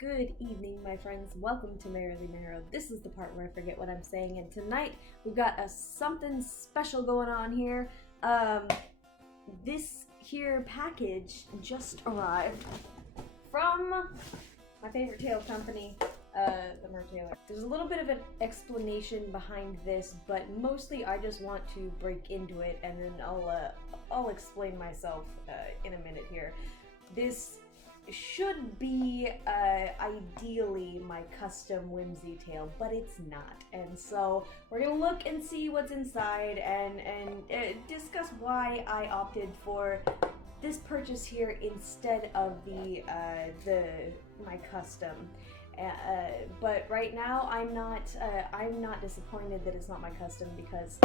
Good evening, my friends. Welcome to Mertailor. This is the part where I forget what I'm saying, and tonight we've got something special going on here. This here package just arrived from my favorite tail company, TheMertailor. There's a little bit of an explanation behind this, but mostly I just want to break into it, and then I'll explain myself in a minute here. This should be ideally my custom whimsy tail, but it's not, and so we're gonna look and see what's inside and discuss why I opted for this purchase here instead of my custom. But right now I'm not disappointed that it's not my custom, because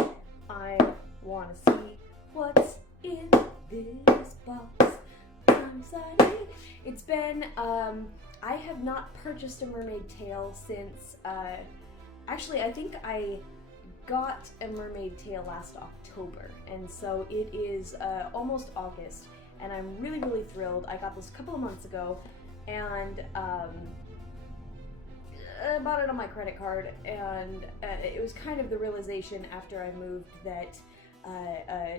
I want to see what's in this box. I'm excited. It's been I have not purchased a mermaid tail since actually I think I got a mermaid tail last October, and so it is almost August, and I'm really thrilled. I got this a couple of months ago, and I bought it on my credit card, and it was kind of the realization after I moved that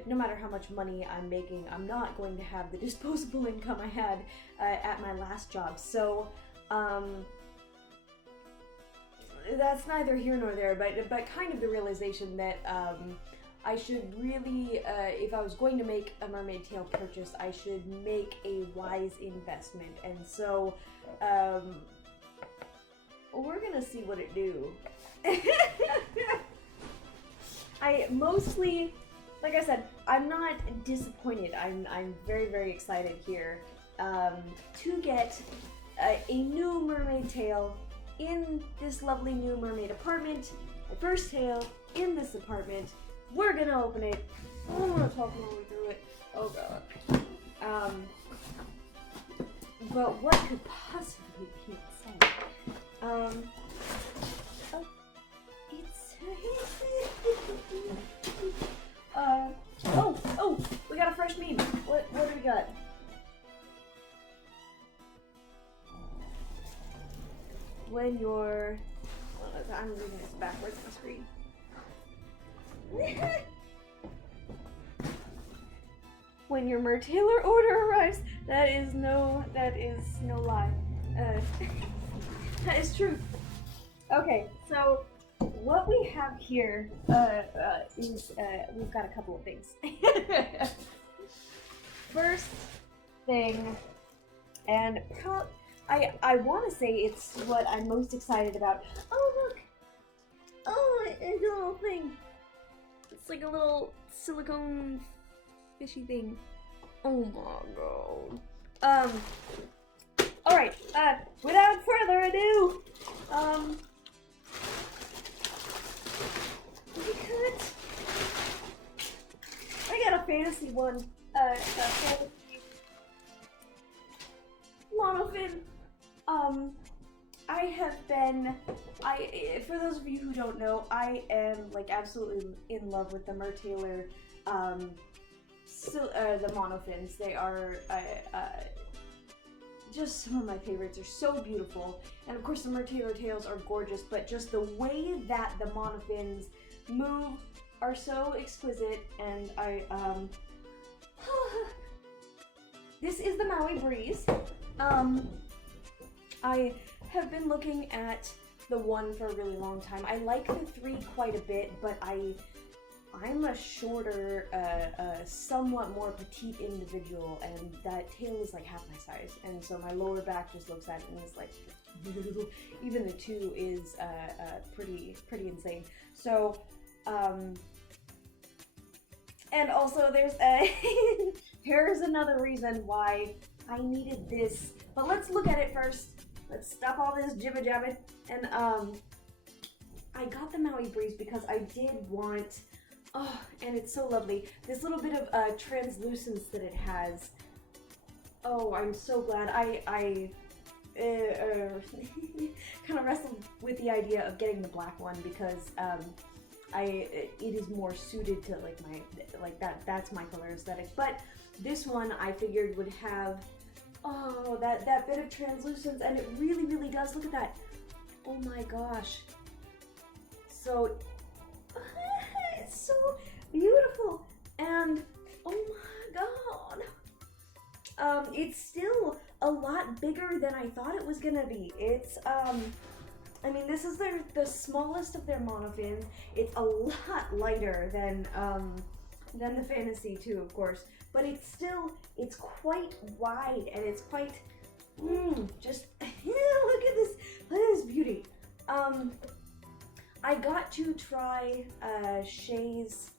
no matter how much money I'm making, I'm not going to have the disposable income I had at my last job. So that's neither here nor there, but kind of the realization that I should really, if I was going to make a mermaid tail purchase, I should make a wise investment. And so we're gonna see what it do. I mostly, like I said, I'm not disappointed. I'm very excited here to get a new mermaid tail in this lovely new mermaid apartment. My first tail in this apartment. We're gonna open it. I don't want to talk my way through it. Oh god. But what could possibly be inside? Oh, it's oh, we got a fresh meme. What do we got? When you're, I'm reading this backwards on the screen. When your Mertailor order arrives, that is no lie. That is true. Okay, so what we have here is we've got a couple of things. First thing, and I want to say it's what I'm most excited about. Oh look! Oh, it's a little thing. It's like a little silicone fishy thing. Oh my god. All right. Without further ado, I got a fantasy one. Fantasy Monofin. For those of you who don't know, I am like absolutely in love with the Mertailor, the Monofins. They are just some of my favorites. They're so beautiful, and of course the Mertailor tails are gorgeous, but just the way that the Monofins move are so exquisite. And this is the Maui Breeze. I have been looking at the one for a really long time. I like the 3 quite a bit, but I'm a shorter, somewhat more petite individual, and that tail is like half my size, and so my lower back just looks at it and is like, even the 2 is pretty insane. So, and also here's another reason why I needed this, but let's look at it first. Let's stop all this jibba-jabba, and I got the Maui Breeze because I did want, oh, and it's so lovely, this little bit of translucence that it has. Oh, I'm so glad. I kind of wrestled with the idea of getting the black one because it is more suited to that's my color aesthetic. But this one I figured would have Oh, that bit of translucence, and it really, really does. Look at that. Oh my gosh. So, it's so beautiful. And, oh my god. It's still a lot bigger than I thought it was gonna be. It's, I mean, this is the smallest of their monofins. It's a lot lighter than the Fantasy 2, of course. But it's quite wide, and it's quite, just, look at this beauty. I got to try Shay's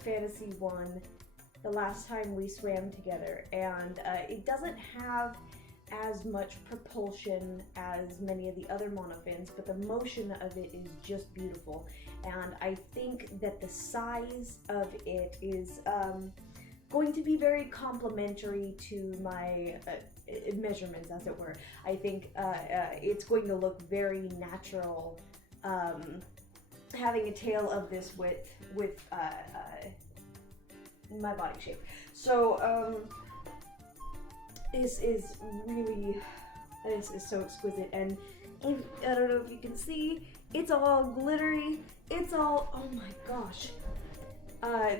Fantasy 1 the last time we swam together, and it doesn't have as much propulsion as many of the other monofins, but the motion of it is just beautiful. And I think that the size of it is going to be very complementary to my measurements, as it were. I think it's going to look very natural, having a tail of this width with my body shape. So this is so exquisite, and I don't know if you can see, it's all glittery. It's all, oh my gosh.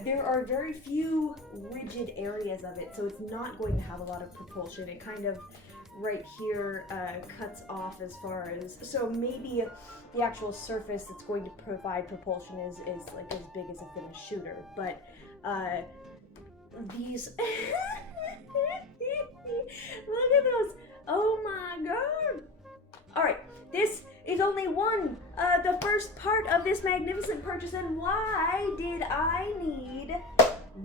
There are very few rigid areas of it, so it's not going to have a lot of propulsion. It kind of right here cuts off as far as, so maybe the actual surface that's going to provide propulsion is like as big as a finished shooter, but these look at those. Oh my god. Alright, this is only the first part of this magnificent purchase. And why did I need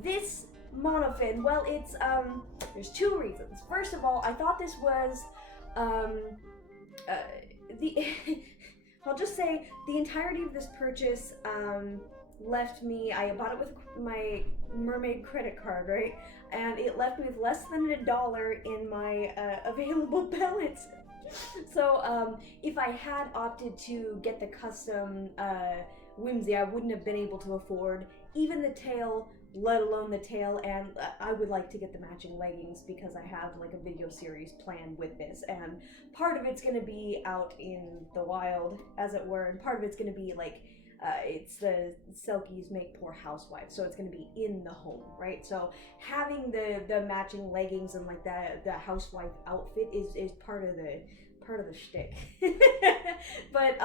this monofin? Well, it's there's two reasons. First of all, I thought this was I'll just say the entirety of this purchase left me, I bought it with my mermaid credit card, right? And it left me with less than $1 in my available balance. So if I had opted to get the custom whimsy, I wouldn't have been able to afford even the tail, let alone the tail, and I would like to get the matching leggings because I have like a video series planned with this, and part of it's going to be out in the wild, as it were, and part of it's going to be like it's the Selkies make poor housewives, so it's going to be in the home, right? So having the matching leggings and like the housewife outfit is part of the shtick. But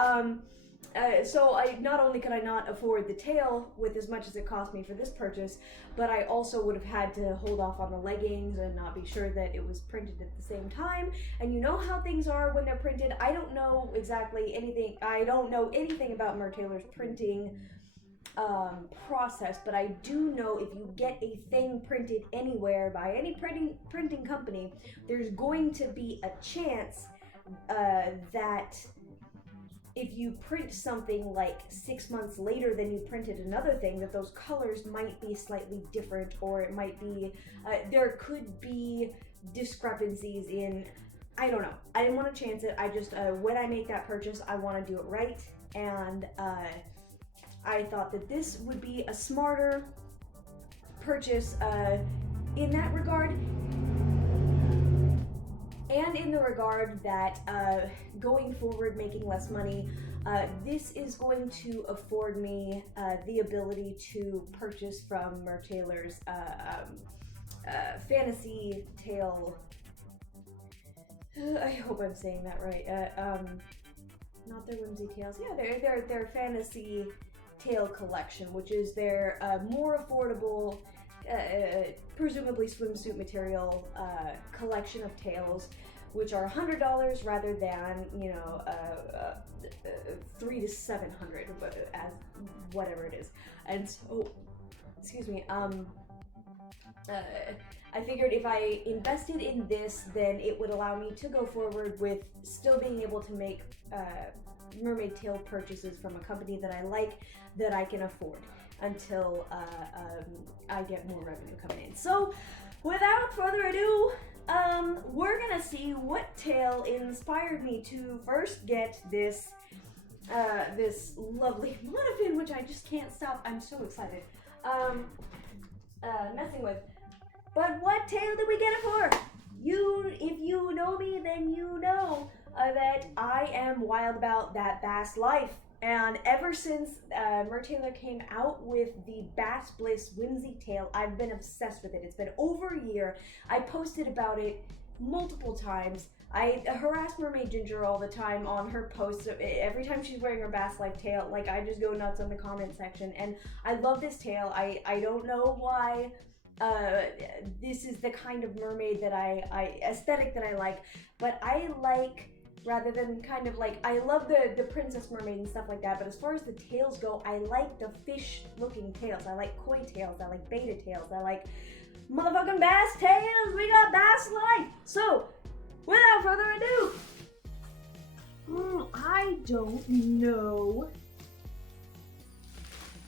so I not only could I not afford the tail with as much as it cost me for this purchase, but I also would have had to hold off on the leggings and not be sure that it was printed at the same time. And you know how things are when they're printed. I don't know exactly anything. I don't know anything about Mertailor's printing process, but I do know if you get a thing printed anywhere by any printing company, there's going to be a chance that if you print something like 6 months later than you printed another thing, that those colors might be slightly different, or it might be, there could be discrepancies in, I don't know. I didn't want to chance it. I just, when I make that purchase, I want to do it right, and I thought that this would be a smarter purchase in that regard. And in the regard that going forward, making less money, this is going to afford me the ability to purchase from Mertailor's fantasy tail. I hope I'm saying that right. Not their whimsy tails. Yeah, their fantasy tail collection, which is their more affordable, presumably swimsuit material collection of tails, which are $100 rather than, you know, $300 to $700, as whatever it is. And so, excuse me, I figured if I invested in this, then it would allow me to go forward with still being able to make mermaid tail purchases from a company that I like, that I can afford, until I get more revenue coming in. So, without further ado, we're gonna see what tail inspired me to first get this this lovely Monofin, which I just can't stop. I'm so excited. Messing with. But what tail did we get it for? If you know me, then you know that I am wild about that bass life. And ever since Mertailor came out with the Bass Bliss Whimsy Tail, I've been obsessed with it. It's been over a year. I posted about it multiple times. I harass Mermaid Ginger all the time on her posts. Every time she's wearing her Bass Life tail, like, I just go nuts on the comment section. And I love this tail. I don't know why. This is the kind of mermaid that aesthetic that I like, but I like, rather than kind of like, I love the princess mermaid and stuff like that, but as far as the tails go, I like the fish looking tails. I like koi tails, I like beta tails, I like motherfucking bass tails. We got Bass Life. So without further ado, I don't know.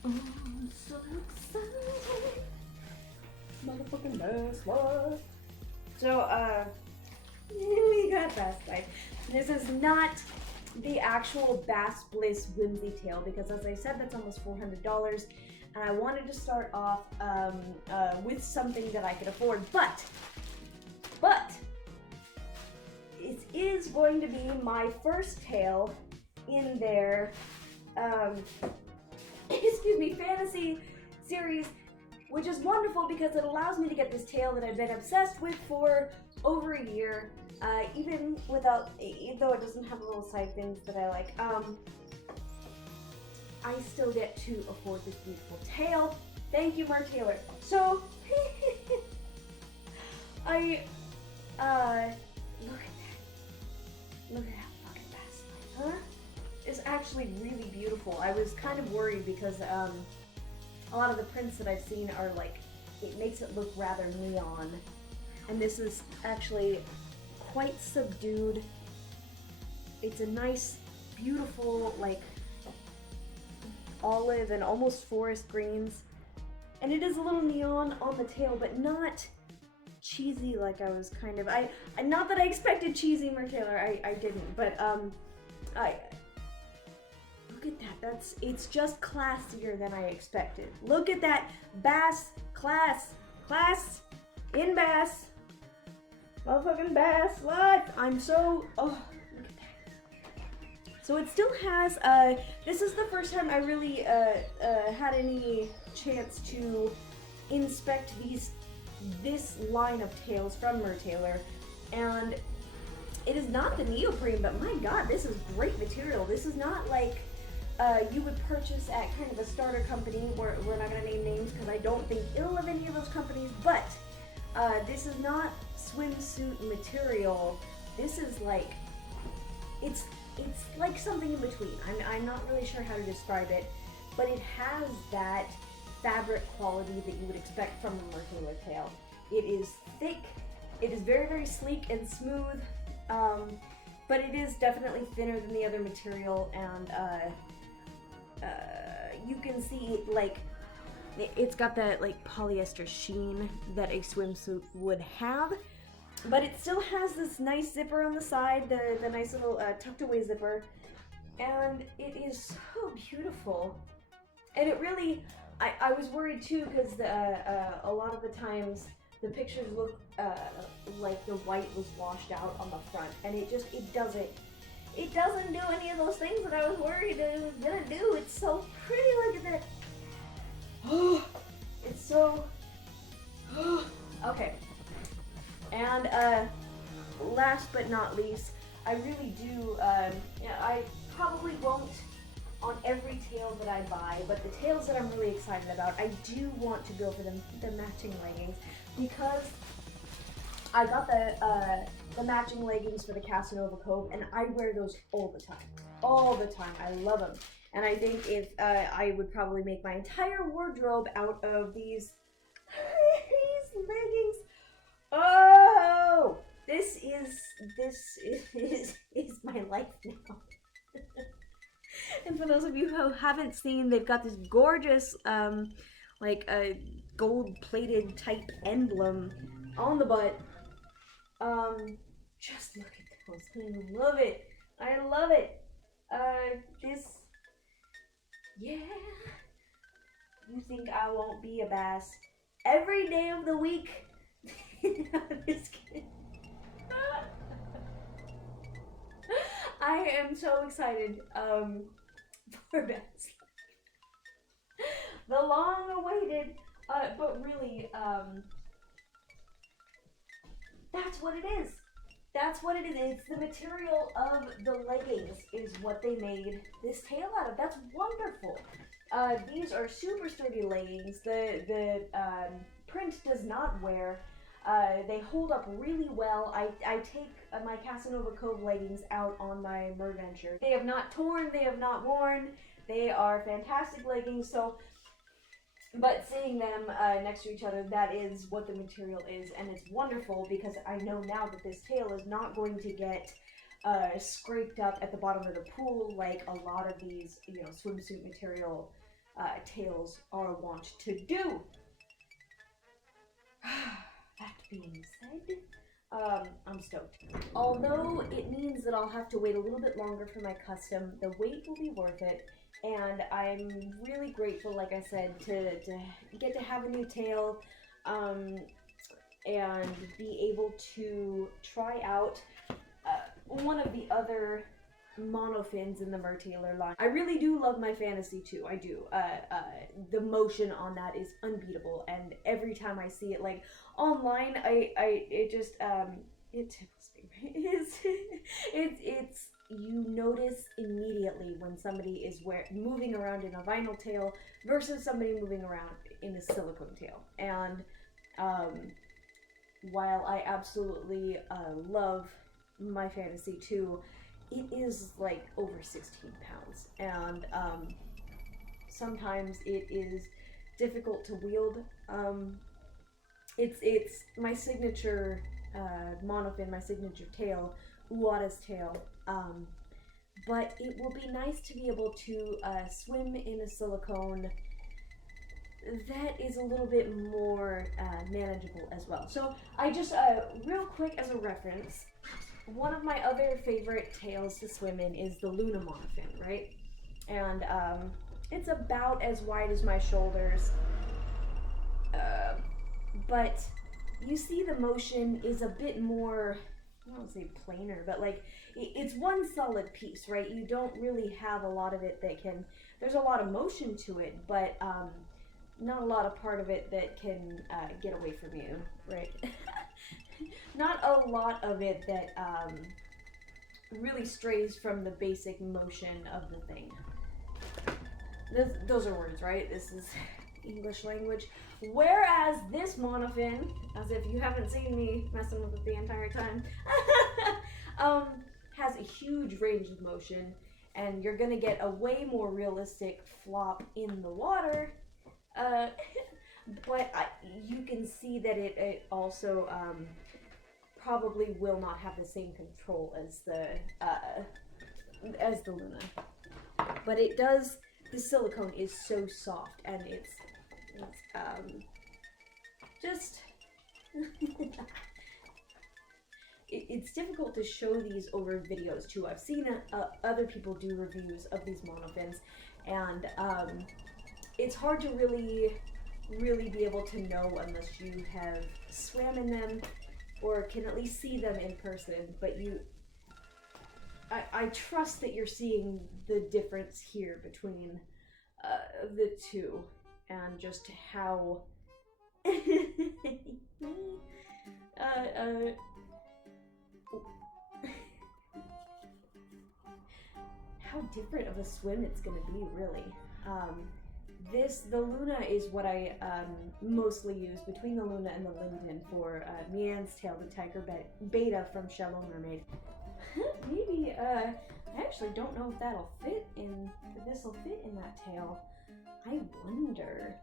Oh, I'm so excited. Motherfucking Bass Life. So, we got Bass Life. This is not the actual Bass Bliss Whimsy Tail because, as I said, that's almost $400, and I wanted to start off with something that I could afford. But it is going to be my first tail in their excuse me, fantasy series, which is wonderful because it allows me to get this tail that I've been obsessed with for over a year, even though it doesn't have the little side things that I like. I still get to afford this beautiful tail. Thank you, Mertailor. So, look at that. Look at that fucking Bass Life, huh? It's actually really beautiful. I was kind of worried because, a lot of the prints that I've seen are like, it makes it look rather neon. And this is actually quite subdued. It's a nice, beautiful, like, olive and almost forest greens. And it is a little neon on the tail, but not cheesy like I was kind of, not that I expected cheesy Mertailor, I didn't, but, look at that, it's just classier than I expected. Look at that, bass, class in bass, motherfucking Bass Life. I'm so, oh, look at that. So it still has, this is the first time I really, had any chance to inspect this line of tails from Mertailor, and it is not the neoprene, but my god, this is great material. This is not like you would purchase at kind of a starter company. We're not going to name names because I don't think ill of any of those companies, but this is not swimsuit material. This is like, it's like something in between. I'm not really sure how to describe it, but it has that fabric quality that you would expect from a Mertailor tail. It is thick, it is very, very sleek and smooth, but it is definitely thinner than the other material, and you can see, like, it's got that, like, polyester sheen that a swimsuit would have, but it still has this nice zipper on the side, the nice little tucked away zipper, and it is so beautiful. And it really, I was worried too, because a lot of the times the pictures look like the white was washed out on the front, and it doesn't do any of those things that I was worried that it was gonna do. It's so pretty. Look at that. Oh, it's so. Okay. And last but not least, I really do. I probably won't on every tail that I buy, but the tails that I'm really excited about, I do want to go for the matching leggings, because I got the matching leggings for the Casanova Cove, and I wear those all the time. All the time. I love them. And I think if I would probably make my entire wardrobe out of these leggings. Oh, this is my life now. And for those of you who haven't seen, they've got this gorgeous, like a gold-plated type emblem on the butt. Just look at those. I love it. I love it. Yeah. You think I won't be a bass every day of the week? I am so excited for Best. The long-awaited, but really, that's what it is. That's what it is. It's the material of the leggings is what they made this tail out of. That's wonderful. These are super sturdy leggings. The print does not wear. They hold up really well. I take my Casanova Cove leggings out on my Merventure. They have not torn, they have not worn. They are fantastic leggings, but seeing them next to each other, that is what the material is, and it's wonderful because I know now that this tail is not going to get scraped up at the bottom of the pool like a lot of these, swimsuit material tails are wont to do. That being said, I'm stoked. Although it means that I'll have to wait a little bit longer for my custom, the wait will be worth it. And I'm really grateful, like I said, to get to have a new tail and be able to try out one of the other monofins in the Mertailor line. I really do love my fantasy too. I do. The motion on that is unbeatable, and every time I see it like online, it just it tickles me. It's you notice immediately when somebody is moving around in a vinyl tail versus somebody moving around in a silicone tail. And while I absolutely love my fantasy too, it is like over 16 pounds, and sometimes it is difficult to wield. It's my signature monofin, my signature tail, Uwata's tail, but it will be nice to be able to swim in a silicone that is a little bit more manageable as well. So I just, real quick as a reference, one of my other favorite tails to swim in is the Luna Monofin, right? And it's about as wide as my shoulders, but you see the motion is a bit more, I don't want to say plainer, but like it's one solid piece, right? You don't really have a lot of it that can, there's a lot of motion to it, but not a lot of part of it that can get away from you, right? Not a lot of it that really strays from the basic motion of the thing. Those are words, right? This is English language. Whereas this monofin, as if you haven't seen me messing with it the entire time, has a huge range of motion, and you're gonna get a way more realistic flop in the water. But you can see that it also probably will not have the same control as the Luna. But it does. The silicone is so soft, and it's just it's difficult to show these over videos too. I've seen other people do reviews of these monofins, and it's hard to really be able to know unless you have swam in them or can at least see them in person. But I trust that you're seeing the difference here between the two, and just how how different of a swim it's gonna be, really. The Luna is what I mostly use between the Luna and the Linden for Mian's tail, the tiger beta from Shallow Mermaid. Maybe, I actually don't know if that'll fit in, if this will fit in that tail. I wonder.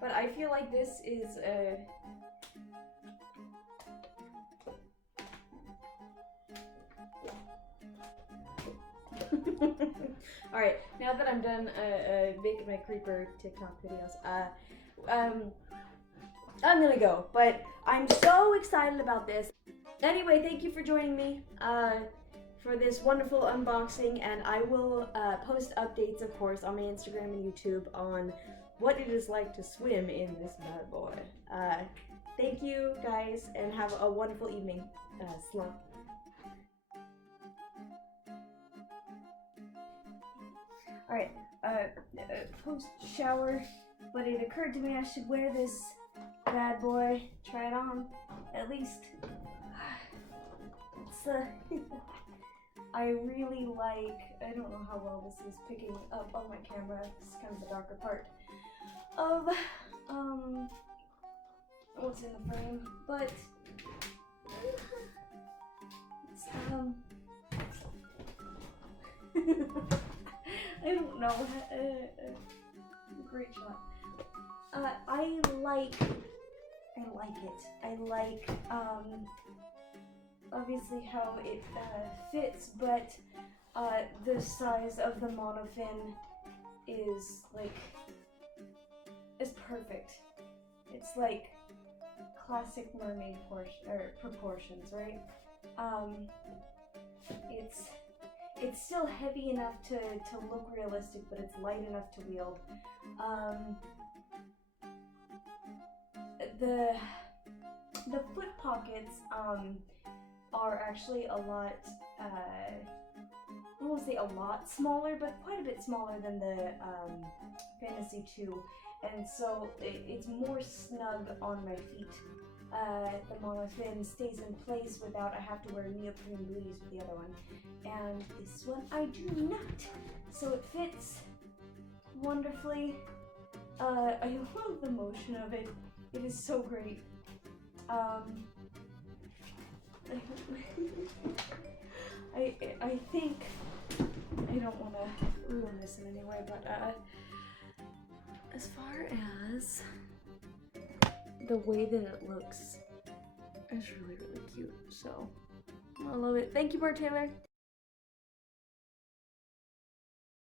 But I feel like this is Alright, now that I'm done making my creeper TikTok videos, I'm gonna go, but I'm so excited about this. Anyway, thank you for joining me for this wonderful unboxing, and I will post updates, of course, on my Instagram and YouTube on what it is like to swim in this bad boy. Thank you guys, and have a wonderful evening. Slump. Alright, post shower, but it occurred to me I should wear this bad boy, try it on, at least. It's I really like, I don't know how well this is picking up on my camera, this is kind of the darker part of, what's in the frame, but, it's, I don't know, great shot. I like it. I like, obviously how it fits, but the size of the monofin is like, is perfect. It's like classic mermaid proportions, right? It's still heavy enough to look realistic, but it's light enough to wield. The foot pockets are actually a lot, I won't say a lot smaller, but quite a bit smaller than the Fantasy 2, and so it's more snug on my feet. The monofin stays in place without I have to wear neoprene booties with the other one, and this one I do not, so it fits wonderfully. I love the motion of it. It is so great. I think, I don't want to ruin this in any way, but as far as the way that it looks, it's really, really cute, so I love it. Thank you, Mertailor.